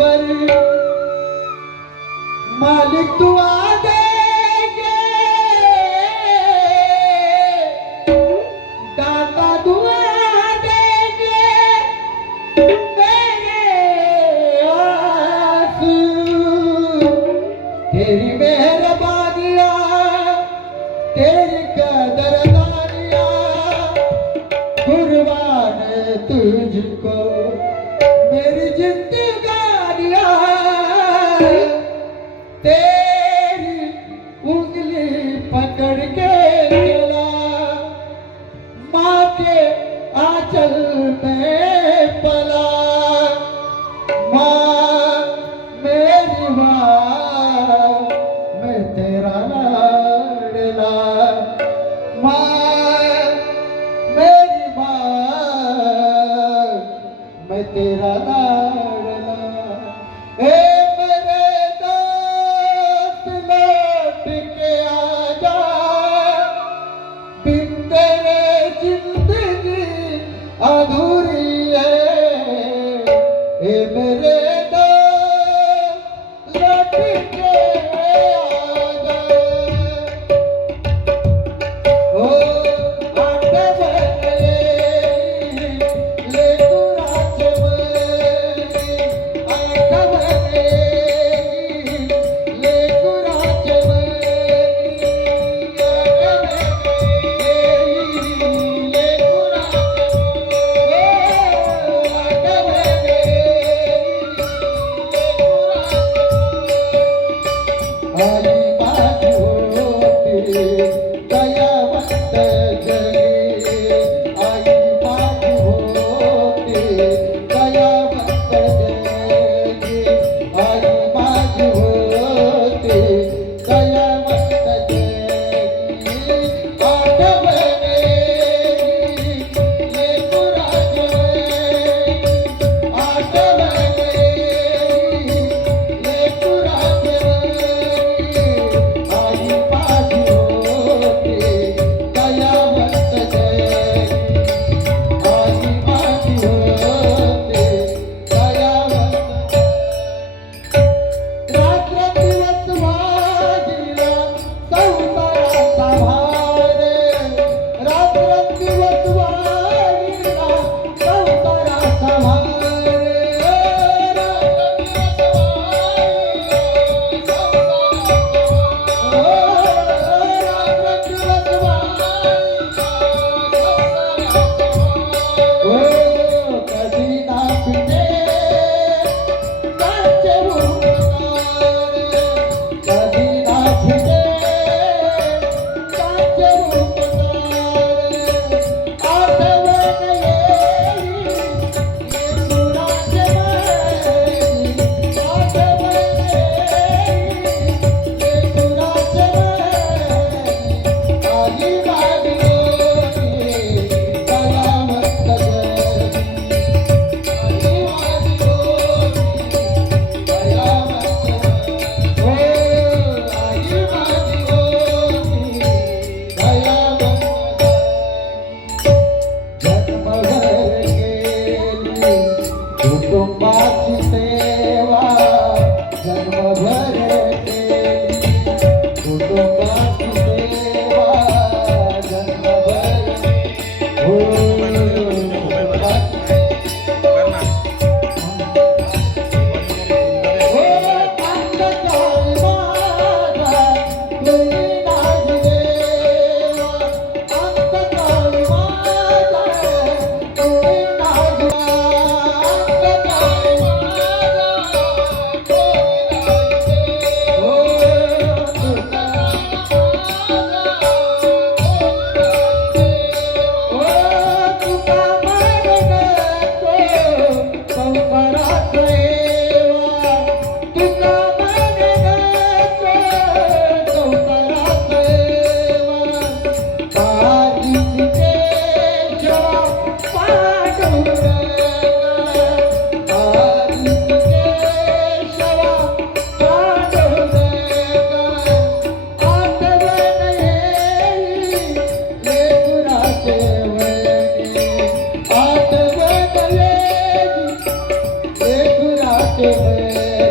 पर मालिक दुआ देंगे, दाता दुआ देंगे, मेरे आंसू तेरी मेहरबानियां, तेरी कदरदानियां, कुर्बान तुझको मेरी जिंदगानियां, तेरी उंगली पकड़ के चला, माँ के आंचल में पला। माँ मेरी माँ, मैं तेरा लाडला। माँ मेरी माँ, मैं तेरा लाडला। ए मेरे दोस्त लौट के आजा, बिन तेरे जिंदगी अधूरी है। ए मेरे दोस्त लौट के आजा। ओ आटे बने ले तू राजमनी, आटे बने ले तू राजमनी, आटे बने ले तू राजमनी, आटे बने ले तू राजमनी। आई बात होते दयावंत जगी, आई बात होते दयावंत जगी, आई बात होते दयावंत जगी। आठ बने ले तू राजमनी, आठ बने ले तू राजमनी, आई बात होते दयावंत जगी, आई बात होते दयावंत। रात्रंदिवस वाजिला संसाराचा भार, आठवणी